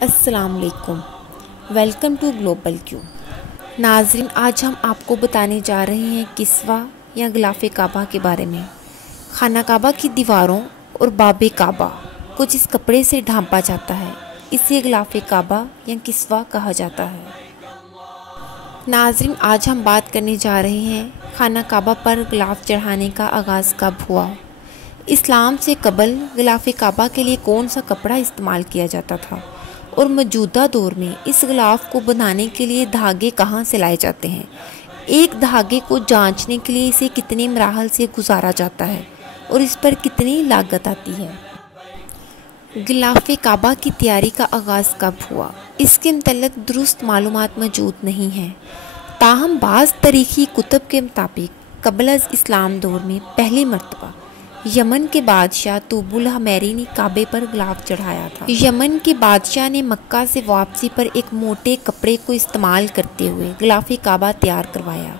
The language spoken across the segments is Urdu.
السلام علیکم، ویلکم ٹو گلوبل کیو۔ ناظرین، آج ہم آپ کو بتانے جا رہے ہیں کسوہ یا غلاف کعبہ کے بارے میں۔ خانہ کعبہ کی دیواروں اور باب کعبہ کو جس کپڑے سے ڈھانپا جاتا ہے اسے غلاف کعبہ یا کسوہ کہا جاتا ہے۔ ناظرین، آج ہم بات کرنے جا رہے ہیں خانہ کعبہ پر غلاف چڑھانے کا آغاز کب ہوا۔ اسلام سے قبل غلاف کعبہ کے لیے کون سا کپڑا استعمال کیا جاتا تھا اور موجودہ دور میں اس غلاف کو بنانے کے لیے دھاگے کہاں سے لائے جاتے ہیں۔ ایک دھاگے کو جانچنے کے لیے اسے کتنے مراحل سے گزارا جاتا ہے اور اس پر کتنی لاگت آتی ہے۔ غلاف کعبہ کی تیاری کا آغاز کب ہوا، اس کے متعلق درست معلومات موجود نہیں ہیں، تاہم بعض تاریخی کتب کے مطابق قبل از اسلام دور میں پہلی مرتبہ یمن کے بادشاہ طوب الحمیری نے کعبے پر غلاف چڑھایا تھا۔ یمن کے بادشاہ نے مکہ سے واپسی پر ایک موٹے کپڑے کو استعمال کرتے ہوئے غلاف کعبہ تیار کروایا۔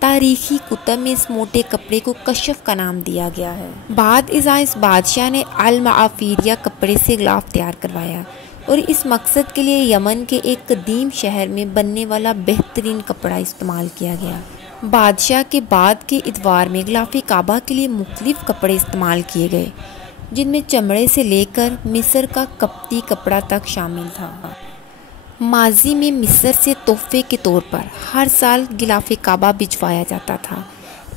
تاریخی کتب میں اس موٹے کپڑے کو کشف کا نام دیا گیا ہے۔ بعد ازاں اس بادشاہ نے المعافیریہ کپڑے سے غلاف تیار کروایا اور اس مقصد کے لیے یمن کے ایک قدیم شہر میں بننے والا بہترین کپڑا استعمال کیا گیا۔ بادشاہ کے بعد کے ادوار میں غلاف کعبہ کے لیے مختلف کپڑے استعمال کیے گئے، جن میں چمڑے سے لے کر مصر کا قبطی کپڑا تک شامل تھا۔ ماضی میں مصر سے تحفے کے طور پر ہر سال غلاف کعبہ بھجوایا جاتا تھا۔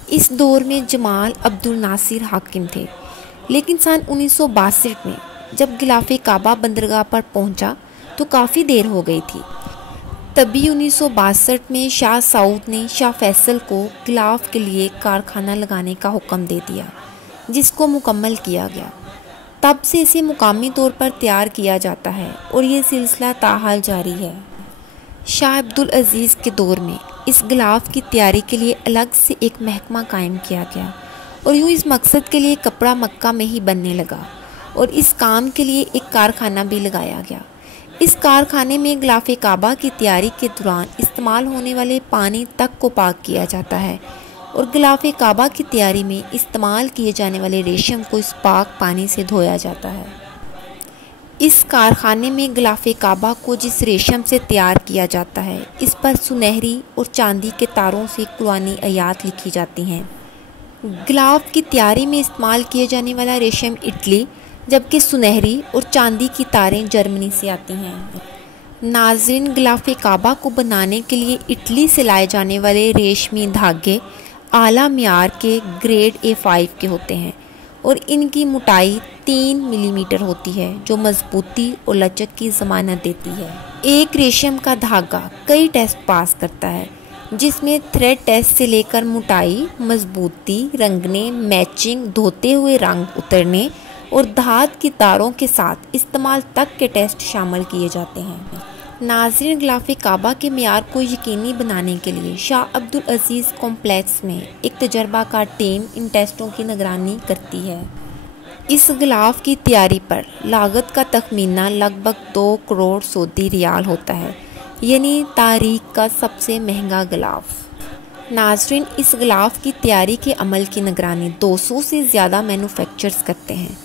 اس دور میں جمال عبد الناصر حاکم تھے، لیکن سن 1962 میں جب غلاف کعبہ بندرگاہ پر پہنچا تو کافی دیر ہو گئی تھی۔ تبھی 1962 میں شاہ سعود نے شاہ فیصل کو غلاف کے لیے کارخانہ لگانے کا حکم دے دیا، جس کو مکمل کیا گیا۔ تب سے اسے مقامی طور پر تیار کیا جاتا ہے اور یہ سلسلہ تاحال جاری ہے۔ شاہ عبدالعزیز کے دور میں اس غلاف کی تیاری کے لیے الگ سے ایک محکمہ قائم کیا گیا اور یوں اس مقصد کے لیے کپڑا مکہ میں ہی بننے لگا اور اس کام کے لیے ایک کارخانہ بھی لگایا گیا۔ اس کارخانے میں غلاف کعبہ کی تیاری کے دوران استعمال ہونے والے پانی تک کو پاک کیا جاتا ہے اور غلاف کعبہ کی تیاری میں استعمال کیے جانے والے ریشم کو اس پاک پانی سے دھویا جاتا ہے۔ اس کارخانے میں غلاف کعبہ کو جس ریشم سے تیار کیا جاتا ہے اس پر سنہری اور چاندی کے تاروں سے قرآنی آیات لکھی جاتی ہیں۔ غلاف کی تیاری میں استعمال کیے جانے والا ریشم اٹلی، جبکہ سنہری اور چاندی کی تاریں جرمنی سے آتی ہیں۔ ناظرین، غلاف کعبہ کو بنانے کے لیے اٹلی سے لائے جانے والے ریشمی دھاگے اعلیٰ معیار کے گریڈ A5 کے ہوتے ہیں اور ان کی موٹائی 3 ملی میٹر ہوتی ہے، جو مضبوطی اور لچک کی ضمانت دیتی ہے۔ ایک ریشم کا دھاگا کئی ٹیسٹ پاس کرتا ہے، جس میں تھریڈ ٹیسٹ سے لے کر موٹائی، مضبوطی، رنگنے، میچنگ، دھوتے ہوئے رنگ اترنے اور دھات کی تاروں کے ساتھ استعمال تک کے ٹیسٹ شامل کیے جاتے ہیں۔ ناظرین، غلاف کعبہ کے معیار کو یقینی بنانے کے لیے شاہ عبدالعزیز کمپلیکس میں ایک تجربہ کار ٹیم ان ٹیسٹوں کی نگرانی کرتی ہے۔ اس غلاف کی تیاری پر لاگت کا تخمینہ لگ بھگ 2 کروڑ سعودی ریال ہوتا ہے، یعنی تاریخ کا سب سے مہنگا غلاف۔ ناظرین، اس غلاف کی تیاری کے عمل کی نگرانی 200 سے زیادہ مینوفیکچررز کرتے ہیں،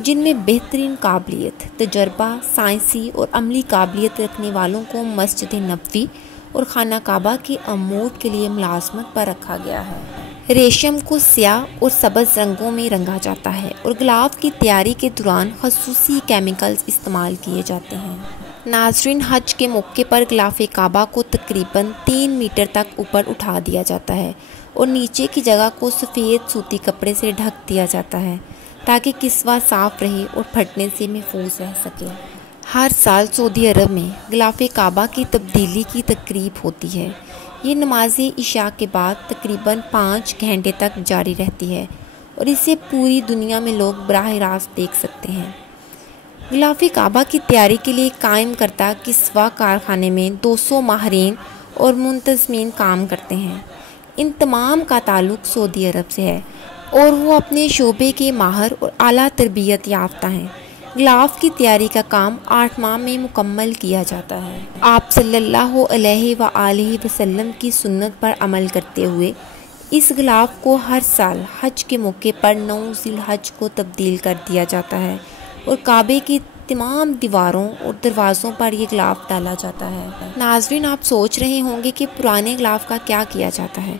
جن میں بہترین قابلیت، تجربہ، سائنسی اور عملی قابلیت رکھنے والوں کو مسجد نبوی اور خانہ کعبہ کے عمود کے لیے ملازمت پر رکھا گیا ہے۔ ریشم کو سیاہ اور سبز رنگوں میں رنگا جاتا ہے اور غلاف کی تیاری کے دوران خصوصی کیمیکلز استعمال کیے جاتے ہیں۔ ناظرین، حج کے موقع پر غلاف کعبہ کو تقریباً 3 میٹر تک اوپر اٹھا دیا جاتا ہے اور نیچے کی جگہ کو سفید سوتی کپڑے سے ڈھک دیا جاتا ہے تاکہ کسوہ صاف رہے اور پھٹنے سے محفوظ رہ سکے۔ ہر سال سعودی عرب میں غلاف کعبہ کی تبدیلی کی تقریب ہوتی ہے۔ یہ نماز عشاء کے بعد تقریباً 5 گھنٹے تک جاری رہتی ہے اور اسے پوری دنیا میں لوگ براہ راست دیکھ سکتے ہیں۔ غلاف کعبہ کی تیاری کے لیے قائم کردہ کسوہ کارخانے میں 200 ماہرین اور منتظمین کام کرتے ہیں۔ ان تمام کا تعلق سعودی عرب سے ہے اور وہ اپنے شعبے کے ماہر اور اعلیٰ تربیت یافتہ ہیں۔ غلاف کی تیاری کا کام 8 ماہ میں مکمل کیا جاتا ہے۔ آپ صلی اللہ علیہ وآلہ وسلم کی سنت پر عمل کرتے ہوئے اس غلاف کو ہر سال حج کے موقع پر 9 ذی الحج کو تبدیل کر دیا جاتا ہے اور کعبے کی تمام دیواروں اور دروازوں پر یہ غلاف ڈالا جاتا ہے۔ ناظرین، آپ سوچ رہے ہوں گے کہ پرانے غلاف کا کیا کیا جاتا ہے۔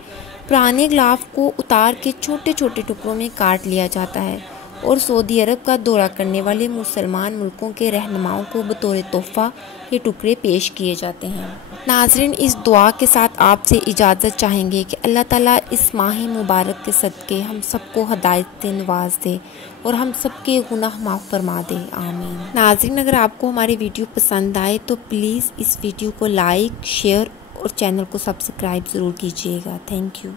پرانے غلاف کو اتار کے چھوٹے چھوٹے ٹکڑوں میں کاٹ لیا جاتا ہے اور سعودی عرب کا دورہ کرنے والے مسلمان ملکوں کے رہنماؤں کو بطور تحفہ یہ ٹکڑے پیش کیے جاتے ہیں۔ ناظرین، اس دعا کے ساتھ آپ سے اجازت چاہیں گے کہ اللہ تعالیٰ اس ماہ مبارک کے صدقے ہم سب کو ہدایت سے نواز دے اور ہم سب کے گناہ معاف فرما دے، آمین۔ ناظرین، اگر آپ کو ہماری ویڈیو پسند آئے تو پلیز اس ویڈیو کو لائک، شیئر اور چینل کو سبسکرائب ضرور کیجیے گا۔ Thank you.